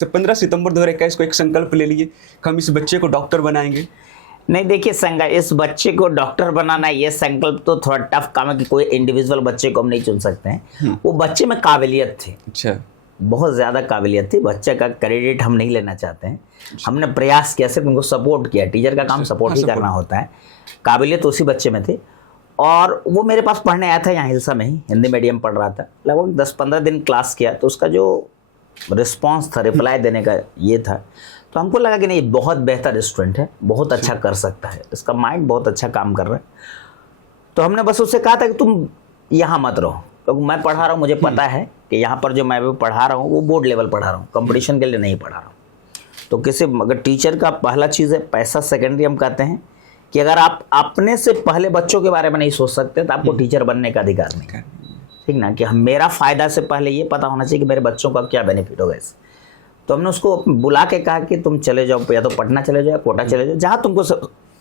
तो 15 सितंबर 2021 को एक संकल्प ले लिए कि हम इस बच्चे को डॉक्टर बनाएंगे। नहीं देखिए इस बच्चे को डॉक्टर बनाना ये संकल्प तो थोड़ा टफ काम है कि कोई इंडिविजुअल बच्चे को हम नहीं चुन सकते हैं। वो बच्चे में काबिलियत थी, अच्छा, बहुत ज़्यादा काबिलियत थी। बच्चे का क्रेडिट हम नहीं लेना चाहते हैं। हमने प्रयास किया, सिर्फ उनको सपोर्ट किया। टीचर का काम सपोर्ट ही करना होता है। काबिलियत उसी बच्चे में थी और वो मेरे पास पढ़ने आया था यहाँ हिलसा में ही, हिंदी मीडियम पढ़ रहा था। लगभग 10-15 दिन क्लास किया तो उसका जो रिस्पॉन्स था, रिप्लाई देने का ये था, तो हमको लगा कि नहीं बहुत बेहतर स्टूडेंट है, बहुत अच्छा कर सकता है, इसका माइंड बहुत अच्छा काम कर रहा है। तो हमने बस उससे कहा था कि तुम यहाँ मत रहो, क्योंकि मैं पढ़ा रहा हूँ, मुझे पता है कि यहाँ पर जो मैं भी पढ़ा रहा हूँ वो बोर्ड लेवल पढ़ा रहा हूँ, कंपटीशन के लिए नहीं पढ़ा रहा हूँ। तो किसी अगर टीचर का पहला चीज़ है पैसा, सेकेंडरी हम कहते हैं कि अगर आप अपने से पहले बच्चों के बारे में नहीं सोच सकते तो आपको टीचर बनने का अधिकार नहीं है, ठीक ना। कि मेरा फ़ायदा से पहले ये पता होना चाहिए कि मेरे बच्चों का क्या बेनिफिट होगा इससे। तो हमने उसको बुला के कहा कि तुम चले जाओ, या तो पटना चले जाओ या कोटा चले जाओ, जहाँ तुमको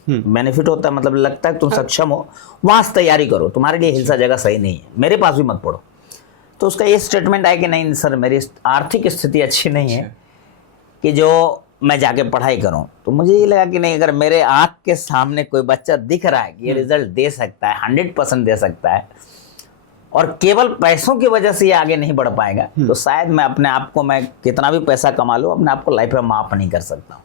बेनिफिट होता है, मतलब लगता है तुम सक्षम हो, वहाँ से तैयारी करो। तुम्हारे लिए हिलसा जगह सही नहीं है, मेरे पास भी मत पढ़ो। तो उसका ये स्टेटमेंट आया कि नहीं सर, मेरी आर्थिक स्थिति अच्छी नहीं है कि जो मैं जाके पढ़ाई करूं। तो मुझे ये लगा कि नहीं, अगर मेरे आंख के सामने कोई बच्चा दिख रहा है कि ये रिजल्ट दे सकता है, 100% दे सकता है, और केवल पैसों की वजह से ये आगे नहीं बढ़ पाएगा, तो शायद मैं अपने आप को, मैं कितना भी पैसा कमा लूं, अपने आप को लाइफ में माफ नहीं कर सकता हूँ।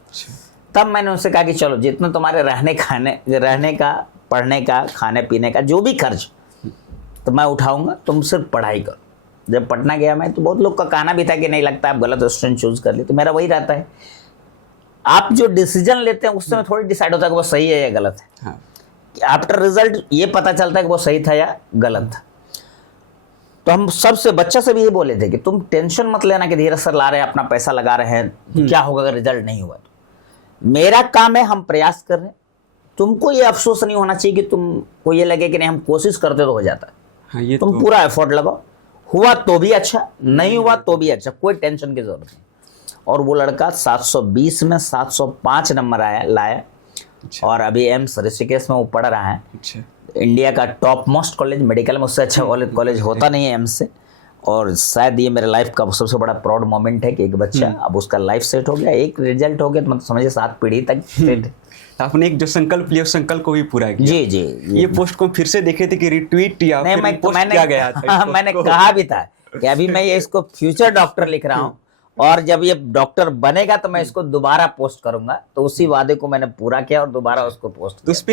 तब मैंने उनसे कहा कि चलो, जितना तुम्हारे रहने का, पढ़ने का, खाने पीने का जो भी खर्च तो मैं उठाऊंगा, तुम सिर्फ पढ़ाई करो। जब पटना गया मैं, तो बहुत लोग का कहना भी था कि नहीं लगता आप गलत स्टूडेंट चूज कर ली। तो मेरा वही रहता है, आप जो डिसीजन लेते हैं उससे थोड़ी डिसाइड होता है कि वो सही है या गलत है। हाँ। आफ्टर रिजल्ट ये पता चलता है कि वो सही था या गलत था। तो हम सबसे, बच्चा से भी ये बोले थे कि तुम टेंशन मत लेना कि धीरज सर ला रहे हैं, अपना पैसा लगा रहे हैं, तो क्या होगा अगर रिजल्ट नहीं हुआ। तो मेरा काम है, हम प्रयास कर रहे हैं, तुमको ये अफसोस नहीं होना चाहिए कि तुमको ये लगे कि नहीं हम कोशिश करते तो हो जाता। हाँ, ये तुम पूरा एफर्ट लगाओ, हुआ तो भी अच्छा, नहीं हुआ तो भी अच्छा, कोई टेंशन की जरूरत नहीं। और वो लड़का 720 में 705 नंबर लाया। अच्छा। और अभी एम्स ऋषिकेश में वो पढ़ रहा है। अच्छा। इंडिया का टॉप मोस्ट कॉलेज, मेडिकल में उससे अच्छा कॉलेज होता नहीं है एम्स से। और शायद ये मेरे लाइफ का सबसे बड़ा प्राउड मोमेंट है कि एक बच्चा, अब उसका लाइफ सेट हो गया, एक रिजल्ट हो गया, तो मतलब समझिए 7 पीढ़ी तक सेट। आपने एक जो संकल्प लिया उस संकल्प को भी पूरा किया। जी जी। ये पोस्ट को फिर से देखे थे कि रिट्वीट या नहीं, मैंने गया था। मैंने कहा भी था कि अभी मैं ये इसको फ्यूचर डॉक्टर लिख रहा हूँ, और जब ये डॉक्टर बनेगा तो मैं इसको दोबारा पोस्ट करूंगा। तो उसी वादे को मैंने पूरा किया और दोबारा उसको पोस्ट किया।